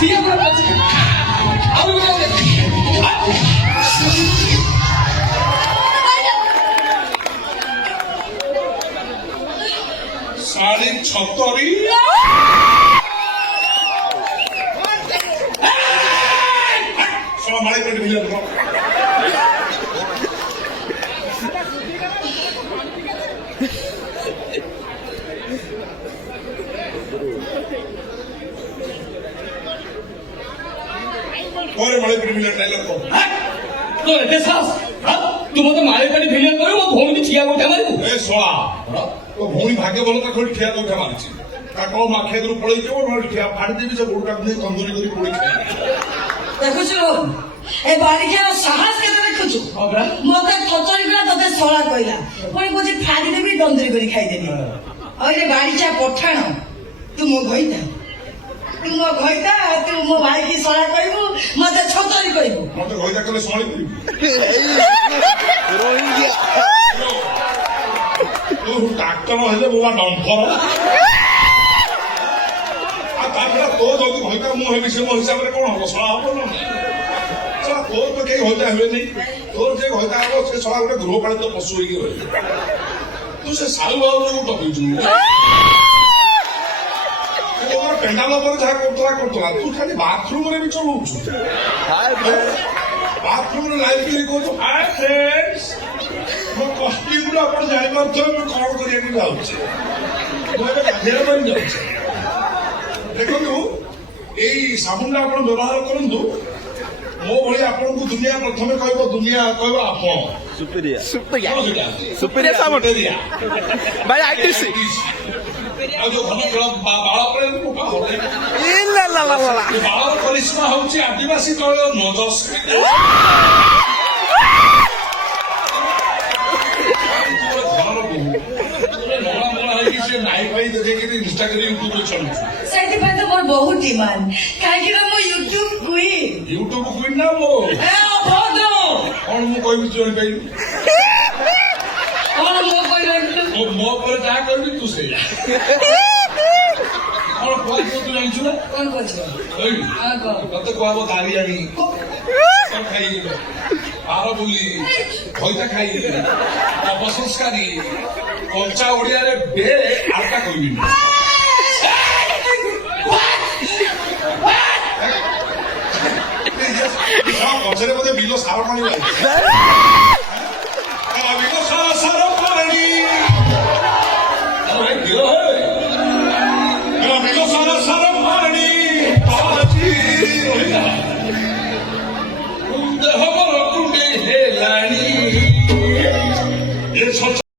ଠିଆ ପୁରା ଆଉ साढ़े 76 मारे पेट भिजन और मारे पेट भिजन डायलॉग को तो एते सास तू मते मारे पेट भिजन करू मो भौणी की छिया गोठा मारिबू ए सोळा तो भौणी भाग्य बोल ता खोडी ठिया गोठा मारिछि ता को माखे दरु पळई जो नोडी ठिया फाडी देबी से गोठा ने तंदूरी करी पोड़ी खाई देखुछु ए बालिकार साहस केते देखुछु मते कचरी गुला तते सळा कइला पुणी कोछि फाडी देबी तंदूरी करी खाई देबी अरे बालिचा पठाण तू मो भइता तू मो भाई की सळा कइबू मते छतरी कइबू मते भइता कले सळी करी रोई गया तू डाक्टर हेले बुआ डंफर आ तापरा तो जदी भइता मु हे विषय मो हिसाब रे कोन हो सळा हो न सळा तो तो के होता हुए नहीं तोर जे होता हो से सळा गुटे गृहपालित पशु होई गयो तू से सालु बाबू को टपिजु पेंडाल पर जहाँ करतला तू खाली बाथरूम रे भी चलौछु बाथरूम रे लाइव के को हाय फ्रेंड्स मो कष्टी गुला पर जाई परथो मैं कौन करिया के जाउछि मोए गाधेर बन जाउछि देखंतु एई साबुन आपण व्यवहार करंतु मो भली आपण को दुनिया प्रथमे कहबो दुनिया कहबो आपण सुपीरियर साबुन भाई आईटीसी जो घन खेल बाल बाल करिश्मा हूँ आदिवासी तैल नजस नाई भाई देखे इंस्टाग्राम यूट्यूब चलुच तो मोर बहुत डिमांड काहे मो यूट्यूब क्वीन ना मो कौन मु कहबी जोई भाई मो पर जा करबी तू से और कोई को तू जानछु ना कौन कहछो हां को तते कहबो दारी आनी सब खाई आरो बोली भइता खाई अपसंस्कारी कंचा ओडिया रे बे आटा कहबी पछरे मते बिलो सारा पानी लागे बिलो सारा पानी अरे बिलो है बिलो सारा पानी पाजी देह मोर कुंडे हेलानी ये